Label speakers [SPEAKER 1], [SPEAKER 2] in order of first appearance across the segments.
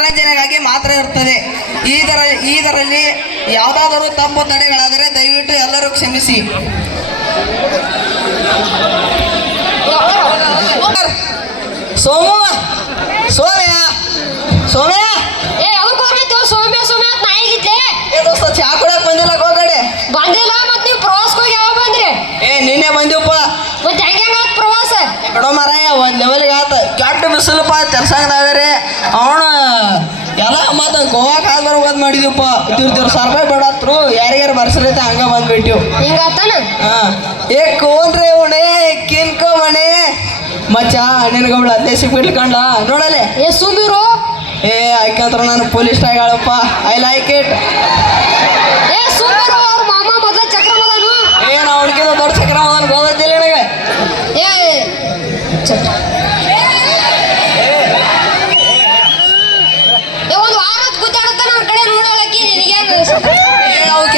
[SPEAKER 1] ಮನರಂಜನೆಗಾಗಿ ಮಾತ್ರ ಇರ್ತದೆ. ಇದರ ಇದರಲ್ಲಿ ಯಾವುದಾದರೂ ತಪ್ಪು ತಡೆಗಳಾದರೆ ದಯವಿಟ್ಟು ಎಲ್ಲರೂ ಕ್ಷಮಿಸಿ. ಸೋಮು ಸೋಮ್ಯ ಸೋಮ್ಯ
[SPEAKER 2] ಏ ಯಾವಾಗ ಹೋಗ್ಬೇಕು? ಸೌಮ್ಯ ಸೌಮ್ಯ ಅಂತ ನಾಯಿಗಿದ್ದೆ
[SPEAKER 1] ಏ ಚಾ ಕುಡಕ್ ಬಂದಿಲ್ಲ ಹೋಗಡೆ
[SPEAKER 2] ಬಂದಿಲ್ಲ ಮತ್ತೆ ನೀವು ಪ್ರವಾಸಕ್ಕೆ ಹೋಗಿ ಯಾವಾಗ ಬಂದ್ರಿ?
[SPEAKER 1] ಏ ನಿನ್ನೆ ಬಂದಿವಪ್ಪ
[SPEAKER 2] ಮತ್ತೆ ಹೆಂಗೆ ಹೆಂಗಾತ್ ಪ್ರವಾಸ
[SPEAKER 1] ಕಡೋ ಮಾರಾಯ ಒಂದು ಲೆವೆಲ್ಗೆ ಆತ ಕೆಟ್ಟ ಬಿಸಿಲಪ್ಪ ಚರ್ಸಾಗದಾವ್ರಿ ಅವನು ಎಲ್ಲ ಮತ್ತ ಗೋವಾಕ್ ಹಾದ್ ಬರ್ಬೋದ್ ಮಾಡಿದ್ವಿಪ್ಪ ದಿವ್ಸ ಇದ್ರ ಸರ್ವೆ ಬೇಡತ್ರು ಯಾರ್ಯಾರು ಬರ್ಸಲೈತೆ ಹಂಗ ಬಂದ್ಬಿಟ್ಟಿವ್
[SPEAKER 2] ಹಿಂಗಾತಾನ
[SPEAKER 1] ಹಾ ಏ ಕೋನ್ರಿ ಉಣೆ ಕಿನ್ಕೋ ಮಣೆ ಮಚ್ಚ ಗೌಡ ಅಲ್ಲೇ ಸಿಕ್ಬಿಟ್ಕೊಂಡ ನೋಡಲೆ
[SPEAKER 2] ಏ ಸುಮಿರು
[SPEAKER 1] ಏ ಆಯ್ಕಂತ್ರ ನಾನು ಪೊಲೀಸ್ ಆಗಳಪ್ಪ ಐ ಲೈಕ್ ಇಟ್
[SPEAKER 2] ಏ ಸುಮಿರು ಅವ್ರ ಮಾಮ ಮೊದಲ ಚಕ್ರ
[SPEAKER 1] ಏ ದೊಡ್ಡ ಚಕ್ರ ಅವನ ಗೊತ್ತಿಲ್ಲ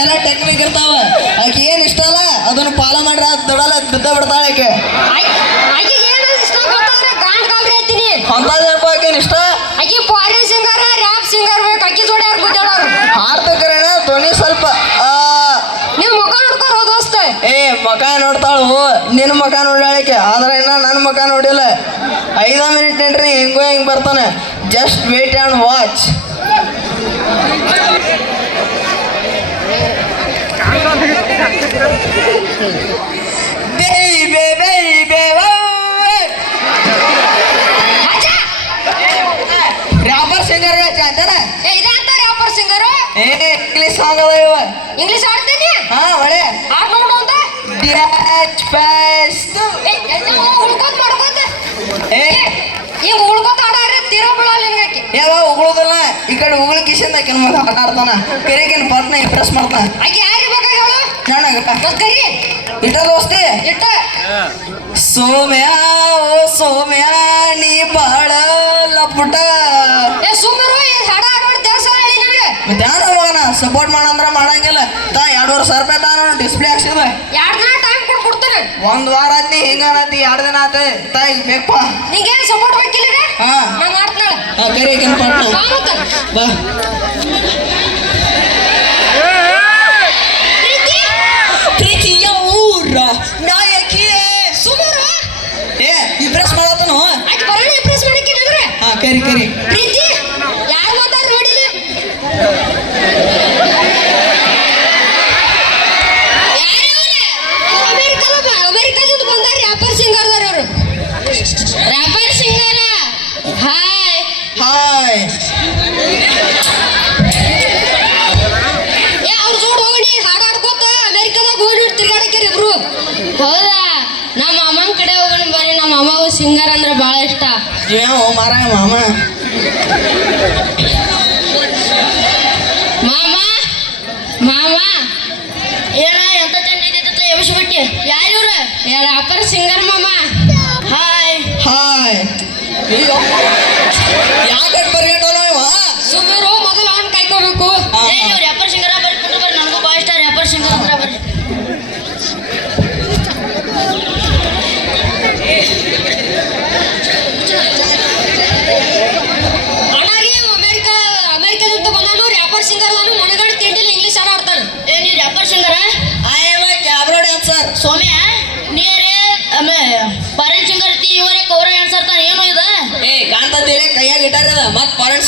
[SPEAKER 1] ಅವಕ್ಕೆಲ್ಲ ಟೆಕ್ನಿಕ್ ಇರ್ತಾವ. ಆಕೆ ಏನ್ ಇಷ್ಟ ಅಲ್ಲ ಅದನ್ನ ಪಾಲ ಮಾಡ್ರ ದೊಡಲ್ಲ ಬಿದ್ದ ಬಿಡ್ತಾಳೆ ಆಕೆ. ಅಂತದೇನಪ್ಪ ಆಕೆನ್. ಇಷ್ಟ?
[SPEAKER 2] ಆಕೆ ಫಾರಿನ್ ಸಿಂಗರ್ ರ್ಯಾಪ್ ಸಿಂಗರ್ ಬೇಕು ಆಕೆ ಜೋಡಿ ಯಾರು ಗುದ್ದಾಡೋರು
[SPEAKER 1] ಹಾಡ್ತಕ್ಕರೇನ ಧ್ವನಿ ಸ್ವಲ್ಪ
[SPEAKER 2] ನೀವು ಮುಖ ನೋಡ್ಕೊರೋ ದೋಸ್ತ.
[SPEAKER 1] ಏ ಮಕ ನೋಡ್ತಾಳು ನಿನ್ನ ಮಕ ನೋಡಾಳಿಕೆ ಆದ್ರೆ ಇನ್ನ ನನ್ನ ಮಕ ನೋಡಿಲ್ಲ. ಐದ ಮಿನಿಟ್ ನೆಂಟ್ರಿ ಹಿಂಗೋ ಹಿಂಗ್ ಬರ್ತಾನೆ. Just wait
[SPEAKER 2] and
[SPEAKER 1] watch singer ಅಂತಾನೆ.
[SPEAKER 2] ಏ ಇದಂತ ರ್ಯಾಪರ್ ಸಿಂಗರು
[SPEAKER 1] ಏ ಇಂಗ್ಲಿಷ್ ಸಾಂಗ್ ಅದ ಇವ.
[SPEAKER 2] ಇಂಗ್ಲಿಷ್ ಆಡ್ತೀನಿ
[SPEAKER 1] ಹಾ ಒಳ್ಳೆ.
[SPEAKER 2] ಹಾಡ್ ನೋಡು ಅಂತ.
[SPEAKER 1] ಡ್ಯಾಚ್ ಫಾಸ್ಟ್
[SPEAKER 2] ಏ ಎಲ್ಲ ಉಳ್ಕೋತ್ ಮಾಡ್ಕೋತ.
[SPEAKER 1] ಏ.
[SPEAKER 2] ಹಿಂಗ ಉಳ್ಕೋತ ಆಡಾರೆ ತೀರೋ ಬೀಳಲ್ಲ ನಿನಗೆ
[SPEAKER 1] ಯಾವ ಉಗುಳುದಿಲ್ಲ ಈ ಕಡೆ ಉಗುಳು ಕಿಶನ್ ಆಕಿನ ಮುಂದೆ ಆಟ ಆಡ್ತಾನ ಪಟ್ನ ಇಂಪ್ರೆಸ್ ಮಾಡ್ತಾನ.
[SPEAKER 2] ಆಕೆ ಯಾರಿಗೆ
[SPEAKER 1] ಚೆನ್ನಾಗ
[SPEAKER 2] ಮತ್ ಕರಿ.
[SPEAKER 1] ಇಟ್ಟ ದೋಸ್ತಿ.
[SPEAKER 2] ಇಟ್ಟ
[SPEAKER 1] ಸೋಮ್ಯ ಓ ಸೋಮ್ಯ ನೀ ಬಾಳ ಲಪುಟ.
[SPEAKER 2] ಏ ಸುಮ್ಮರು ಈ ಹಾಡ ಹಾಡೋಡ್ ದೇವಸ ಹೇಳಿ ನನಗೆ.
[SPEAKER 1] ಮತ್ತೆ ಯಾರು ಸಪೋರ್ಟ್ ಮಾಡಂದ್ರ ಮಾಡಂಗಿಲ್ಲ. ತಾ ಎರಡುವರೆ ಸಾವಿರ ರೂಪಾಯಿ ತಾನು ಡಿಸ್ಪ್ಲೇ ಹಾಕ್ಸಿದ
[SPEAKER 2] ಎರಡು ದಿನ ಟೈಮ್ ಕೊಟ್ಟು ಕೊಡ್ತೇನೆ.
[SPEAKER 1] ಒಂದ್ ವಾರ ಆತ್ನಿ ಹಿಂಗಾನತಿ ಎರಡು ದಿನ ಆತ ತಾಯಿ ಬೇಕಪ್ಪ
[SPEAKER 2] ನಿಂಗೇನು ಸಪೋರ್ಟ್ ಬೇಕಿಲ್ಲ
[SPEAKER 1] ಹಾ.
[SPEAKER 2] ನಾ ಮಾಡ್ತಾಳೆ
[SPEAKER 1] ಪಟ್ನ
[SPEAKER 2] ಬಾ. ಸಿಂಗರ್ ಅಂದ್ರೆ ಬಹಳ ಇಷ್ಟ.
[SPEAKER 1] ಏನೋ ಮಾರ ಮಾಮ.
[SPEAKER 2] ಮಾಮ ಮಾಮ. ಏನ ಎಂತ ಚಂದ ಎಬ್ಬಿಸ್ಬಿಟ್ಟಿ ಯಾರು ಯಾರ ಅಪ್ಪರ ಸಿಂಗರ್ ಮಾಮ? ಹಾಯ್.
[SPEAKER 1] ಹಾಯ್. ಯಾಕೆ ಬರ್ಗಟ್ಟಲ್ಲ ಇವ?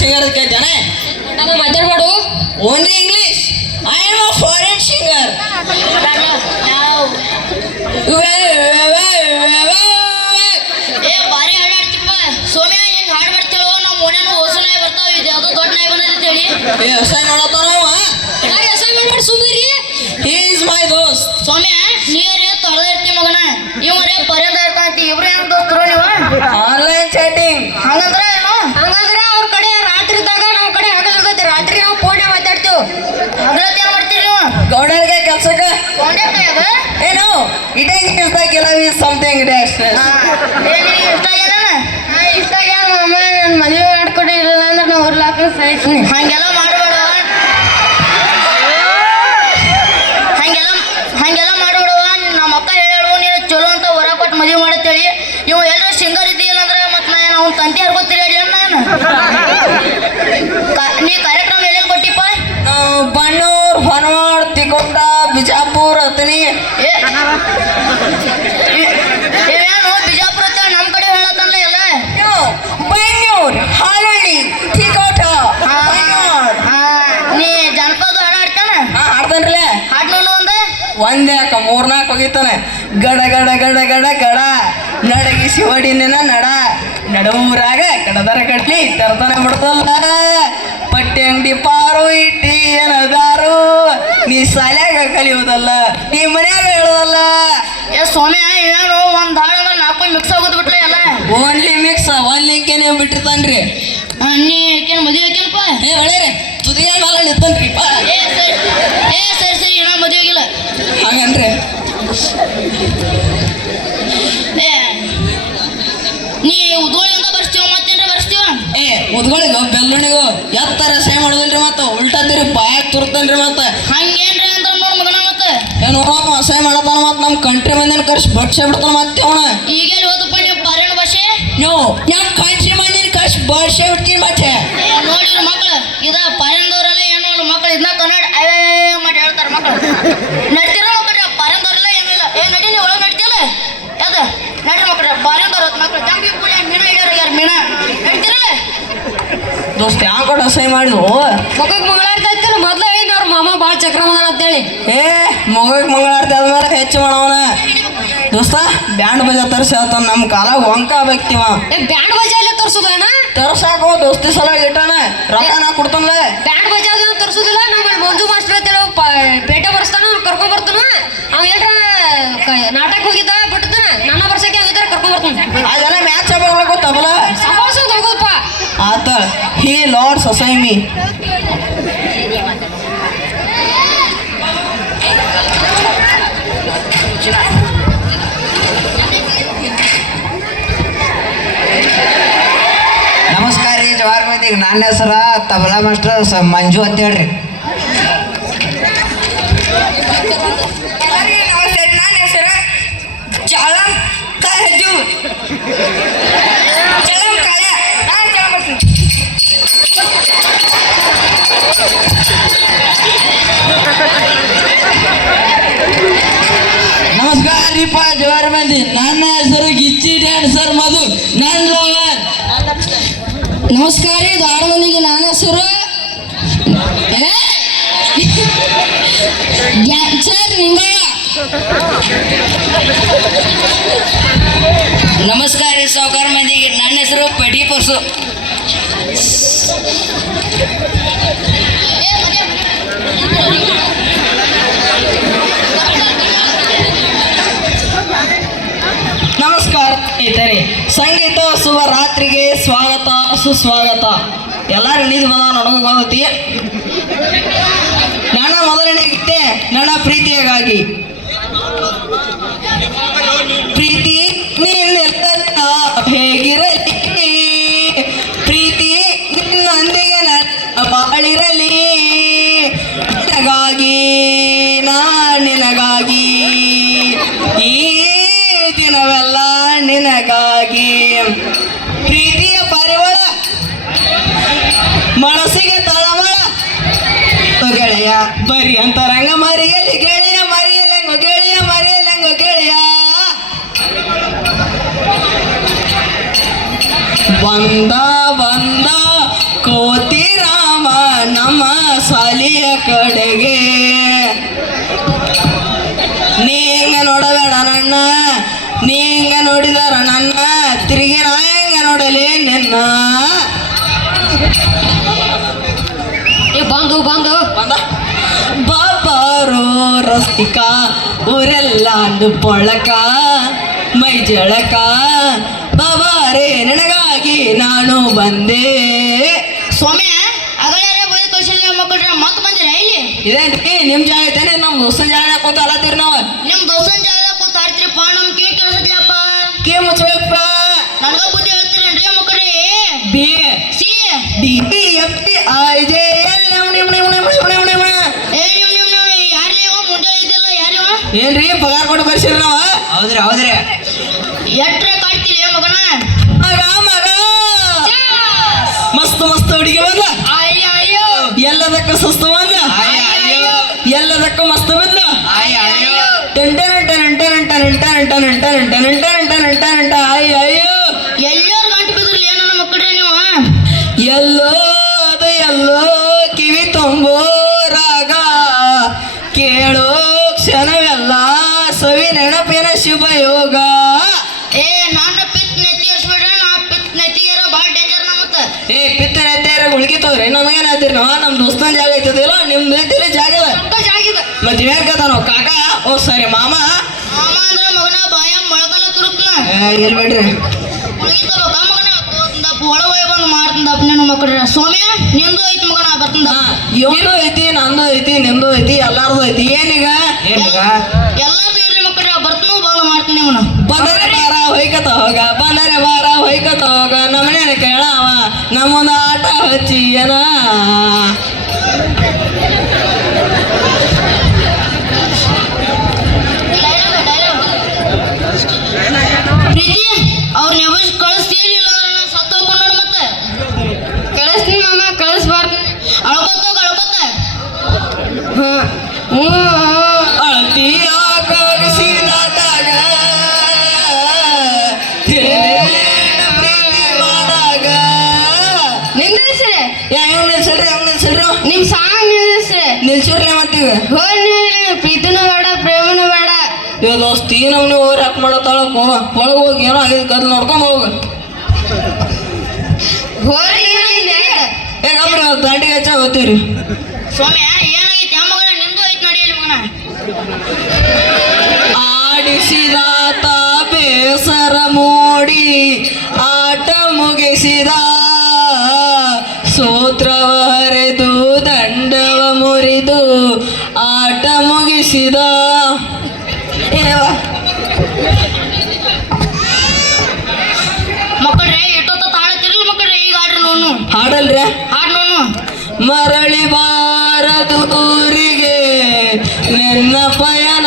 [SPEAKER 2] ಸಿಂಗರ್
[SPEAKER 1] ಕೇಳ್ತಾನೆ?
[SPEAKER 2] ಮಾತಾಡ್ಬೇಡು
[SPEAKER 1] only English I am a foreign singer
[SPEAKER 2] ನಾವು ಏ ಭಾರಿ ಹಾಡು ಆಡ್ತಿಪ್ಪ ಸೌಮ್ಯ ಹೆಂಗ್ ಹಾಡು ಬರ್ತೀವೋ ನಾವು ಮೋನ್ಯಾನು ಹೊಸ ನಾಯಿ ಬರ್ತಾವ ಇದು ಯಾವ್ದೋ ದೊಡ್ಡ ನಾಯಿ ಬಂದೈತೆ ಹೇಳಿ
[SPEAKER 1] ಏ ಅಸಹ್ಯ ಮಾಡತ್ತಾನ ಅವ
[SPEAKER 2] ನಾಯಿ ಅಸೈನ್ಮೆಂಟ್ ಮಾಡಿ ಸುಮ್ಮೀರಿ
[SPEAKER 1] ಹಿ ಇಸ್ ಮೈ ದೋಸ್ತ್
[SPEAKER 2] ಸೌಮ್ಯ ನೀರೇ ತೊಳೆದ ಇರ್ತೀವಿ ಮಗನ ಇವರೇ ಪರ್ಯದ ಇರ್ತಾಂತಿ ಇಬ್ರು ಹೆಂಗ್ ದೋಸ್ತರು ನೀವು
[SPEAKER 1] ಆನ್ಲೈನ್ ಚಾಟಿಂಗ್
[SPEAKER 2] ಹಂಗಂದ್ರೆ ಏನು ಹಂಗಂದ್ರೆ ಅವ್ರ ಕಡೆ ರಾತ್ರಿ ಇದ್ದಾಗ ನಮ್ಮ ಕಡೆ ಹಗಲಿರ್ತೈತಿ ರಾತ್ರಿ ನಾವು ಫೋನ್ ಮಾತಾಡ್ತೀವಿ ಹಗಲತ್ ಏನ್ ಮಾಡ್ತೀರಿ ನೀವು ಅದು?
[SPEAKER 1] ಏನು? ಇಟಂಗ್ ಇಸ್ ದ ಕೆಲವ್ ಇಸ್ ಸಮಥಿಂಗ್
[SPEAKER 2] ಅಮ್ಮ ನನ್ನ ಮದುವೆ ಮಾಡ್ಕೊಂಡಿಲ್ಲ ಅಂದ್ರೆ ನಾವು ಉರ್ಲಾಕ ಸಹಿಸ್ತೀನಿ ಹಂಗೆಲ್ಲ ಮಾಡಬೇಡ. ಹಂಗೆಲ್ಲ ಹಂಗೆಲ್ಲ ಮಾಡಬೇಡವ ನಮ್ಮ ಅಕ್ಕ ಹೇಳು ನೀನು ಚಲೋ ಅಂತ ಹೊರ ಕೊಟ್ಟು ಮದುವೆ ಮಾಡತ್ತೇಳಿ. ಇವ್ ಎಲ್ಲರೂ ಸಿಂಗರ್ ಇದ್ದೀನಂದ್ರೆ ಅಂದ್ರೆ ಮತ್ತೆ ನಾನು ಅವ್ನ ತಂತಿ ಹರ್ಕೊತೀರಿ ಹೇಳಿ ನಾನು?
[SPEAKER 1] ಮಾಡ್ತೀನಿ
[SPEAKER 3] ಏ- ಇ- ಇವೇನು ಬಿಜಾಪುರ ನಮ್ಮ ಕಡೆ ಹೇಳತ್ತಲ್ಲ ಎಲ್ಲ?
[SPEAKER 1] ಬೈನೂರ್ ಹಾಲಹಳ್ಳಿ
[SPEAKER 3] ಆ, ನೀ ಜನಪದ ಹಾಡು ಹಾಡ್ತಾನ
[SPEAKER 1] ಹಾ
[SPEAKER 3] ಹಾಡ್ನೋನು ಒಂದ?
[SPEAKER 1] ಒಂದೇ ಅಕ್ಕ ಮೂರ್ನಾಲ್ಕು ಹೋಗಿತಾನೆ ಗಡ ಗಡ ಗಡ ಗಡ ಗಡ. ನಡಗಿಸಿ ಹೊಡಿನ ನಡ. ನಡೂರಾಗ ಕಡದರ ಕಟ್ಲಿ ತರ್ತಾನೆ ಬಿಡ್ತಲ್ಲ ಪಟ್ಟಿ ಅಂಗಡಿ ಪಾರು ಇಟ್ಟಿ ಏನದಾರು ನೀ ಸಾಲ್ಯಾಗ ಕಲಿಯೋದಲ್ಲ ನೀ ಮನ್ಯಾಗ ಹೇಳೋದಲ್ಲ?
[SPEAKER 3] ಏ ಸ್ವಾಮಿ ಏನು ಒಂದ್ ಹಾಳ ನಾಲ್ಕು ಮಿಕ್ಸ್ ಆಗೋದು ಬಿಟ್ಲೆ ಎಲ್ಲ.
[SPEAKER 1] ಓನ್ಲಿ ಮಿಕ್ಸ್ ಒನ್ಲಿಂಕೇನೆ ಬಿಟ್ಟಿರ್ತಾನ್ರಿ?
[SPEAKER 3] ಆ, ನೀ ಏಕೆನ್ ಮದುವೆ ಆಕೇನಪ್ಪ
[SPEAKER 1] ಏ ಒಳ್ಳೆ ತುದಿಯ ಮೇಲೆ ನಿಂತನ್ರಿ ಪಾ
[SPEAKER 3] ಏ ಸರಿ ಏ ಸರಿ ಸರಿ ಏನೋ ಮದುವೆ ಆಗಿಲ್ಲ.
[SPEAKER 1] ಹಾಗನ್ರಿ?
[SPEAKER 3] ಏ
[SPEAKER 1] ಮುದ್ಗಳಿಗೋ ಬೆಲ್ಲುಣಿಗ ಎತ್ತರ ಸೇ ಮಾಡೋದಿಲ್ರಿ ಮತ್ತ? ಉಲ್ಟಾ ತಿರಿ ಬಾಯಾಗ ತುರ್ತನ್ರಿ ಮತ್ತ?
[SPEAKER 3] ಹಂಗೇನ್ರಿ ಅಂತ ನೋಡ್ ಮಗನ ಮತ್ತ?
[SPEAKER 1] ಏನ್ ನೋಡಪ್ಪ ಅಸಹ್ಯ ಮಾಡತಾನ ಮತ್ತ? ನಮ್ಮ ಕಂಟ್ರಿ ಮಂದಿನ ಕರ್ಸಿ ಬಡ್ಸ ಬಿಡ್ತಾನ ಮತ್ತೆ ಅವನ?
[SPEAKER 3] ಈಗೇನು ಹೋದಪ್ಪ ನೀವು ಪಾರಾಯಣ ಭಾಷೆ?
[SPEAKER 1] ನೀವು ನಮ್ ಕಂಟ್ರಿ ಮಂದಿನ ಕರ್ಸಿ ಬಡ್ಸೆ ಬಿಡ್ತೀನಿ ಮತ್ತೆ
[SPEAKER 3] ಏ ನೋಡಿರ ಮಕ್ಳು ಇದ ಪಾರಾಯಣದವ್ರೆಲ್ಲ ಏನು ಇಲ್ಲ ಮಕ್ಳು ಇದನ್ನ ಕನ್ನಡ ಅವೇ ಮಾಡಿ ಹೇಳ್ತಾರ ಮಕ್ಳು ನಡ್ತಿರ ಮಕ್ಳ್ರಿ ಪಾರಾಯಣದವ್ರೆಲ್ಲ ಏನಿಲ್ಲ ಏ ನಡಿ ನೀವು ಒಳಗೆ ನಡ್ತಿಯಲ್ಲ ಯಾವ್ದು ನಡ್ರಿ ಮಕ್ಳ್ರಿ ಪಾರಾಯಣದವ್ರ ಮಕ್ಳು ಜಂಬಿ ಪುಳಿ ಮೀನ ಹಿಡಿಯೋರು ಯಾರು ಮೀನ ನಡ್ತಿರಲ್ಲ
[SPEAKER 1] ದೋಸ್ತ ಯಾಕೆ
[SPEAKER 3] ಮಗಕ್ ಮಂಗಳಾರತಿ ಆಯ್ತಲ್ಲ ಮೊದ್ಲು ಏನು ಅವ್ರ ಮಾಮ ಭಾಳ ಚಕ್ರ ಬಂದಾನ ಅಂತೇಳಿ?
[SPEAKER 1] ಏ ಮಗಕ್ಕೆ ಮಂಗಳಾರತಿ ಆದ್ಮೇಲೆ ಹೆಚ್ಚು ಮಾಡವನ ದೋಸ್ತ ಬ್ಯಾಂಡ್ ಬಜಾ ತರ್ಸಿ ಆತ ನಮ್ಮ ಕಾಲಾಗ ವಂಕ ಬೇಕ್ತಿವ
[SPEAKER 3] ಏ ಬ್ಯಾಂಡ್ ಬಜಾ ಎಲ್ಲ ತೋರ್ಸೋದೇನ?
[SPEAKER 1] ತರ್ಸಾಕೋ ದೋಸ್ತಿ ಸಲ ಇಟ್ಟಾನ. ರೊಕ್ಕ ನಾ ಕೊಡ್ತಾನಲ್ಲ
[SPEAKER 3] ಬ್ಯಾಂಡ್ ಬಜಾ ಅದು ತೋರ್ಸೋದಿಲ್ಲ. ನಮ್ಮ ಮಂಜು ಮಾಸ್ಟರ್ ಅಂತೇಳಿ ಪ- ಪೇಟೆ ಬರ್ಸ್ತಾನ ಕರ್ಕೊಂಡ್ ಬರ್ತಾನ. ಅವ ಏನ್ರ ನಾಟಕ ಹೋಗಿದ್ದ ಬಿಡ್ತಾನ
[SPEAKER 1] ಹಿ ಲಾರ್ಡ್ಸ್ ಅಸೈನ್ ಮೀ
[SPEAKER 4] ನಮಸ್ಕಾರ ರೀ ಜವಾರ್ ಮಂದಿಗೆ ನನ್ನ ಹೆಸರ ತಬಲಾ ಮಾಸ್ಟರ್ ಸ ಮಂಜು ಅಂತ ಹೇಳ್ರಿ
[SPEAKER 1] ಎಲ್ಲರಿಗೂ ನಮಸ್ತೆ ನನ್ನ ಹೆಸರು ಚಾಲಂ ಕಾಯಜು ನಮಸ್ಕಾರ ಜೋರ್ ಮಂದಿ. ನನ್ನ ಹೆಸರು ಗಿಚ್ಚಿ ಡ್ಯಾನ್ಸರ್ ಮಧು. ನನ್ನ ಲವರ್
[SPEAKER 3] ನಮಸ್ಕಾರ ರೀ ಧಾರ ಮಂದಿಗೆ ನನ್ನ ಹೆಸರು? ಸರ್ ನಿಂಗ
[SPEAKER 1] ನಮಸ್ಕಾರ, ಸಾವುಕಾರ ಮಂದಿಗೆ. ನನ್ನ ಹೆಸರು ಪಡಿ ಪರ್ಸು. ಸ್ನೇಹಿತರೆ ಸಂಗೀತ ಶುಭ ರಾತ್ರಿಗೆ ಸ್ವಾಗತ, ಸುಸ್ವಾಗತ. ಎಲ್ಲರೂ ಇಳಿದು ಬಂದ ನನಗೂ ಬಂದತಿ ನನ್ನ ಮೊದಲನೇ ಗೀತೆ ನನ್ನ ಪ್ರೀತಿಯಾಗಿ ಪ್ರೀತಿ ನೀನ್ ಹೇಗಿರಲಿ? ಪ್ರೀತಿಯ ಪರಿವಳ ಮನಸ್ಸಿಗೆ ತಳಮಳ. ಗೆಳೆಯ, ಬರಿ ಅಂತರಂಗ ಮರಿಯಲಿ ಗೆಳೆಯ ಮರಿಯಲೆಂಗೋ ಗೆಳೆಯ ಮರಿಯಲೆಂಗೋ ಗೆಳೆಯ. ಬಂದ ಬಂದ ಕೋತಿ ರಾಮ ನಮ್ಮ ಸಾಲಿಯ ಕಡೆಗೆ.
[SPEAKER 3] ಏ ಬಂದು ಬಂದು.
[SPEAKER 1] ಬಂದ. ಬಾಬಾರೋ ರಸ್ತಿಕ ಊರೆಲ್ಲ ಪೊಳಕ ಮೈ ಜಳಕ. ಬಾಬಾರೇ ನನಗಾಗಿ ನಾನು ಬಂದೆ.
[SPEAKER 3] ಸ್ವಾಮಿ ಅಗಲೇ ಬೈದು ತೋರಿಸಿದ್ರೆ ಮಕ್ಕಳ್ರೆ ಮತ್ತೆ ಬಂದಿರ ಇಲ್ಲಿ?
[SPEAKER 1] ಇದೇನ್ರಿ ನಿಮ್ಮ ಜಾಗ ಐತೇನೆ ನಮ್ ದೋಸ್ತನ ಜಾಗ ಕೂತ ಅಲತ್ತೀರಿ ನಾವು.
[SPEAKER 3] ನಿಮ್ ದೋಸ್ತನ ಜಾಗ ಕೂತ್ ಆಡ್ತೀರಪ್ಪ ನಮ್ ಕಿವಿ ಕೇಳಿಸತ್ಲಪ್ಪ
[SPEAKER 1] ಕೇ ಮುಚ್ಚಬೇಕಪ್ಪ
[SPEAKER 3] ನನಗ ಬುದ್ಧಿ D F T I J L
[SPEAKER 1] ಏನ್ರಿ ಪಗಾರ ಕೊಟ್ಟು ಬರ್ಸಿರ ನಾವ
[SPEAKER 4] ಹೌದ್ರಿ ಹೌದ್ರಿ
[SPEAKER 3] ಎಟ್ರ ಕಾಡ್ತೀರಿ ಮಗನ
[SPEAKER 1] ಮಗ ಮಗ ಮಸ್ತ್ ಮಸ್ತ್ ಹುಡುಗಿ ಬಂದ ಎಲ್ಲದಕ್ಕ ಸುಸ್ತು ಬಂದ ಎಲ್ಲದಕ್ಕ ಮಸ್ತ್ ಬಂದ
[SPEAKER 4] ಆಯ್ ಅಯ್ಯೋ
[SPEAKER 1] ಟನ್ ಟನ್ ಟನ್ ಟನ್ ಟನ್ ಟನ್ ಟ ಅಯ್ಯ ಹೇಳ್ತೀರಿ ನಾವ ನಮ್ ದೋಸ್ತನ ಜಾಗ ಐತದಿಲ್ಲ ನಿಮ್ದು ಐತಿಲ್ಲ ಜಾಗ
[SPEAKER 3] ಇದೆ.
[SPEAKER 1] ಮತ್ತೆ ನಾವು? ಕಾಕ? ಓ ಸರಿ ಮಾಮ. ಎಲ್ಲಿ ಬೇಡ್ರಿ.
[SPEAKER 3] ಇವನು ಐತಿ
[SPEAKER 1] ನಂದು ಐತಿ ನಿಂದು ಐತಿ ಎಲ್ಲಾರ್ದು ಐತಿ. ಏನೀಗ?
[SPEAKER 4] ಏನೀಗ?
[SPEAKER 3] ಎಲ್ಲ
[SPEAKER 1] ಬಂದರೆ ಬಾರ ಹೊಯ್ಕೊತ ಹೋಗ ಬಂದರೆ ಬಾರ ಹೊಯ್ಕೊತ ಹೋಗ ನಮ್ಮನೇನ ಕೇಳಾವ ನಮ್ಮೊಂದು ಆಟ ಹಚ್ಚಿ ದೋಸ್ತಿ ನಮ್ನಿ ಹೋಗ್ರಿ ಯಾಕೆ ಮಾಡತ್ತಾಳಪ್ಪ ಒಳಗೆ ಹೋಗಿ ಏನೋ ಆಗಿದ್ ಕದ್ ನೋಡ್ಕೊಂಡ್ ಹೋಗ
[SPEAKER 3] ಹೋಗಿ
[SPEAKER 1] ಏ ಗಮ್ರಿ ದಾಂಡಿಗೆ ಹಚ್ಚ ಹೋಗ್ತೀವ್ರಿ.
[SPEAKER 3] ಸೌಮ್ಯ ಏನಾಗೈತಿ? ಮಗನ ನಿಂದು ಐತಿ ನಡಿಯಲ್ಲಿ ಮಗನ.
[SPEAKER 1] ಆಡಿಸಿದಾತ ಬೇಸರ ಮೂಡಿ ಆಟ ಮುಗಿಸಿದ ಸೂತ್ರವ ಹರಿದು ದಂಡವ ಮುರಿದು ಆಟ ಮುಗಿಸಿದ
[SPEAKER 3] ಹಾಡೋನು
[SPEAKER 1] ಹಾಡಲ್ರ?
[SPEAKER 3] ಹಾಡೋನು
[SPEAKER 1] ಮರಳಿ ಬಾರದು ಊರಿಗೆ ನಿನ್ನ ಪಯಣ.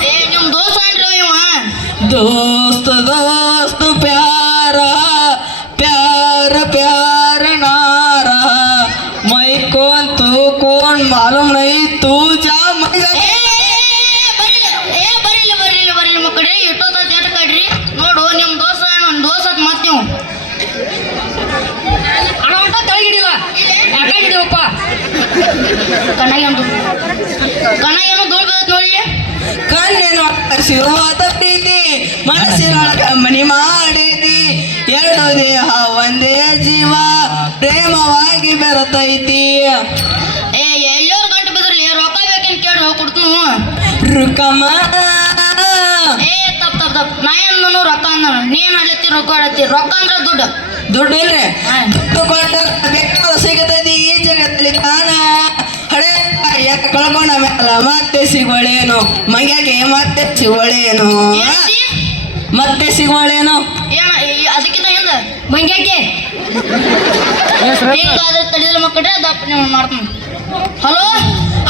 [SPEAKER 3] ದೋಸ್ತ ದೋಸ್ತು ಇವ? ದೋಸ್ತ ದೋಸ್ತ ಪ್ಯಾ ಕಣ್ಣಾಗೇನು ಧೂಳು ಬೀಳತ್ ನೋಡಿ
[SPEAKER 1] ಕಣ್ಣಿನ ಶಿವವಾದ ಪ್ರೀತಿ ಮನಸ್ಸಿನೊಳಗ ಮನಿ ಮಾಡಿದಿ. ಎರಡು ದೇಹ ಒಂದೇ ಜೀವ ಪ್ರೇಮವಾಗಿ ಬೆರತೈತಿ.
[SPEAKER 3] ಏ ಎಲ್ಲರೂ ಗಂಟು ಬಿದ್ರಲ್ಲಿ ರೊಕ್ಕ ಬೇಕೇನು ಕೇಳಿ ಹೋಗಿ ಕೊಡ್ತೀನಿ
[SPEAKER 1] ರುಕಮ
[SPEAKER 3] ಏ ತಪ್ಪ ತಪ್ಪ ತಪ್. ನಾ ಏನು ರೊಕ್ಕ ಅಂದ ನೀನು ರೊಕ್ಕ ಆಡತ್ತಿ ರೊಕ್ಕ ಅಂದ್ರೆ ದುಡ್ಡು.
[SPEAKER 1] ದುಡ್ಡು ಇಲ್ರಿ? ದುಡ್ಡು ಸಿಗೋಳೇನು ಮೈಯಾಗೆ ಮತ್ತೆ
[SPEAKER 3] ಚಿವಳೇನು
[SPEAKER 1] ಮತ್ತೆ ಸಿಗೋಳೇನು
[SPEAKER 3] ಅದಕ್ಕಿಂತ ಏನ ಮಂಗ್ಯಾಕೆ? ಹೇಗಾದ್ರೆ ತಡಿದ್ರೆ ಮಕ್ಕಳ್ರೆ ದಪ್ಪನೆ ಮಾಡ್ತಾನೆ. ಹಲೋ?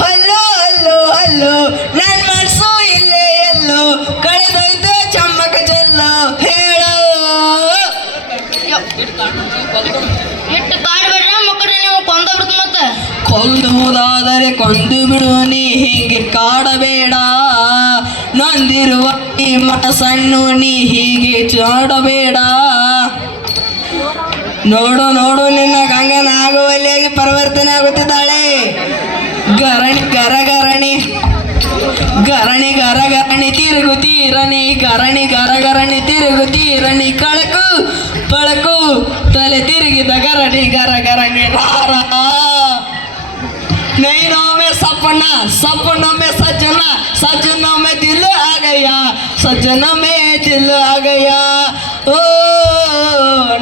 [SPEAKER 1] ಹಲೋ ಹಲೋ ಹಲೋ ನಾನು ಮನಸ್ಸು ಇಲ್ಲೇ ಎಲ್ಲೋ ಕಳೆದೊಯ್ದು ಚಮ್ಮಕ ಚೆಲ್ಲೋ ಹೇಳೋ. ಕೊಂದುವುದಾದರೆ ಕೊಂದು ಬಿಡು ನೀ ಹೀಗೆ ಕಾಡಬೇಡ. ನೊಂದಿರುವ ಈ ಮನಸ್ಸನ್ನು ನೀ ಹೀಗೆ ಚಾಡಬೇಡ ನೋಡು ನೋಡು, ನಿನ್ನ ಗಂಗನ ಆಗುವಲ್ಲಿಯಾಗಿ ಪರಿವರ್ತನೆ ಆಗುತ್ತಿದ್ದಾಳೆ. ಗರಣಿ, ಗರಗರಣಿ ಗರಣಿ, ಗರಗರಣಿ, ತಿರುಗು, ತೀರಣಿ, ಗರಣಿ, ಗರಗರಣಿ, ತಿರುಗು, ತೀರಣಿ, ಕಳಕು, ಪಳಕು, ತಲೆ ತಿರುಗಿದ ಗರಣಿ, ಗರಗರಣಿ ಗರಣಿ सपना सपनों में सजना सजनों में दिल आ गया सजनों में दिल आ गया ओ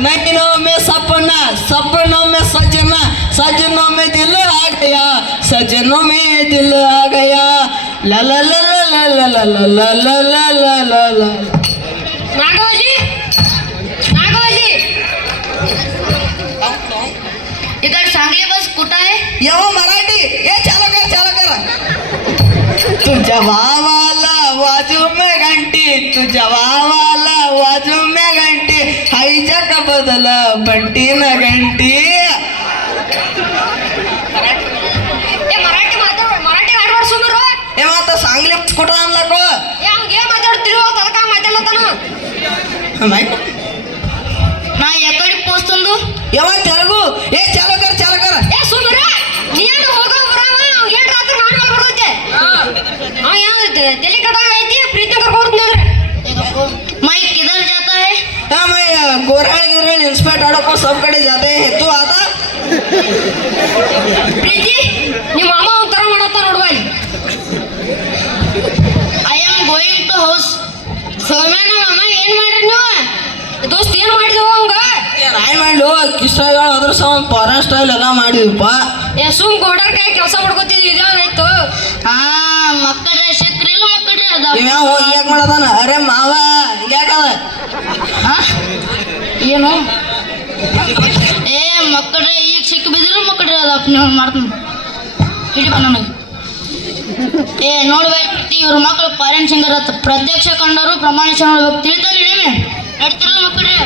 [SPEAKER 1] नैनों में सपना सपनों में सजना सजनों में दिल आ गया सजनों में दिल आ गया ला ला ला ला ला ला ला ला ला ला ला ला ला
[SPEAKER 3] इधर सांगली बस कुठं आहे
[SPEAKER 1] येऊ मराठी कर तुझ्या वावाला वाजू मे घंटी. तुझ्या वावाला वाजू मे घंटी. आईच्या कबदल बंटी न घंटी? आता सांगले कुठं आणला को? नाही इंस्पेक्टर को सब कड़े जाते हैं तू आता
[SPEAKER 2] ಪ್ರೀತಿ ನಿಮ್ಮ ಮಾಮ ಒಂಥರ ಮಾಡತ್ತ ನೋಡುವ ಅಲ್ಲಿ
[SPEAKER 3] I am going to house
[SPEAKER 2] ಸೌಮ್ಯನ ಮಾಮ ಏನ್ ಮಾಡ್ರಿ ನೀವು ದೋಸ್ತ್ ಏನ್ ಮಾಡಿದವ ಅವಂಗ
[SPEAKER 1] ನಾಯಿ ಮಾಡ್ಲು ಕಿಸ್ಟಾಗ ಅದ್ರ ಸಮ ಫಾರೆನ್ ಸ್ಟೈಲ್ ಎಲ್ಲ ಮಾಡಿದ್ವಿಪ್ಪ
[SPEAKER 2] ಏ ಸುಮ್ ಗೋಡರ್ ಕೈ ಕೆಲಸ ಮಾಡ್ಕೊತಿದ್ವಿ ಇದಾಯ್ತು
[SPEAKER 3] ಹಾ ಮಕ್ಕಳ್ರೆ ಸಿಕ್ರಿಲ್ಲ ಮಕ್ಕಳ್ರೆ ಅದ
[SPEAKER 1] ನೀವ್ ಯಾವ ಹಿಂಗ್ಯಾಕ್ ಮಾಡದಾನ ಅರೆ ಮಾವ ಹಿಂಗ್ಯಾಕದ
[SPEAKER 3] ಹಾ? ಏನು ಏ ಮಕ್ಕಳ್ರೆ ಈಗ ಸಿಕ್ಕ ಬಿದ್ದಿಲ್ಲ ಮಕ್ಕಳ್ರೆ ಅದ ನೀವು ಮಾಡ್ತೀನಿ. ಹಿಡಿಪ ನನಗೆ. ಏ ನೋಡ್ಬೇಕು ಇವ್ರ ಮಕ್ಕಳು ಪಾರೆಂಟ್ ಸಿಂಗರ್ ಪ್ರತ್ಯಕ್ಷ ಕಂಡರು ಪ್ರಮಾಣಿಸ ನೋಡ್ಬೇಕು ತಿಳಿತಾನೆ ನೀಡೇನೆ ನಡ್ತಿರಲ್ಲ ಮಕ್ಕಳ್ರೆ.